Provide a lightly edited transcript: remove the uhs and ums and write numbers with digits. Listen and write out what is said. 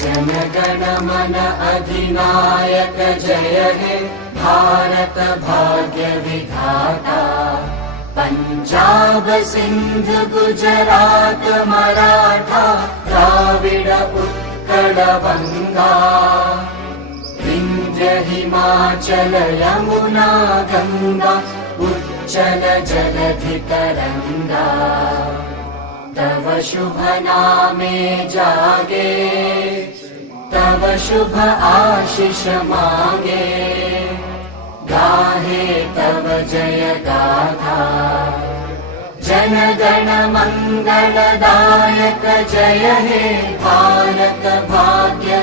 जनगण मन अधिनायक जय हे भारत भाग्य विधाता। पंजाब सिंध गुजरात मराठा द्राविड उत्कल बंगा। विंध्य हिमाचल यमुना गंगा उच्चल जलधि तरंगा। तव शुभ नामे जागे तव शुभ आशीष मांगे। गाहे तव जय गाथा जनगण मंगलदायक जय हे भारत भाग्य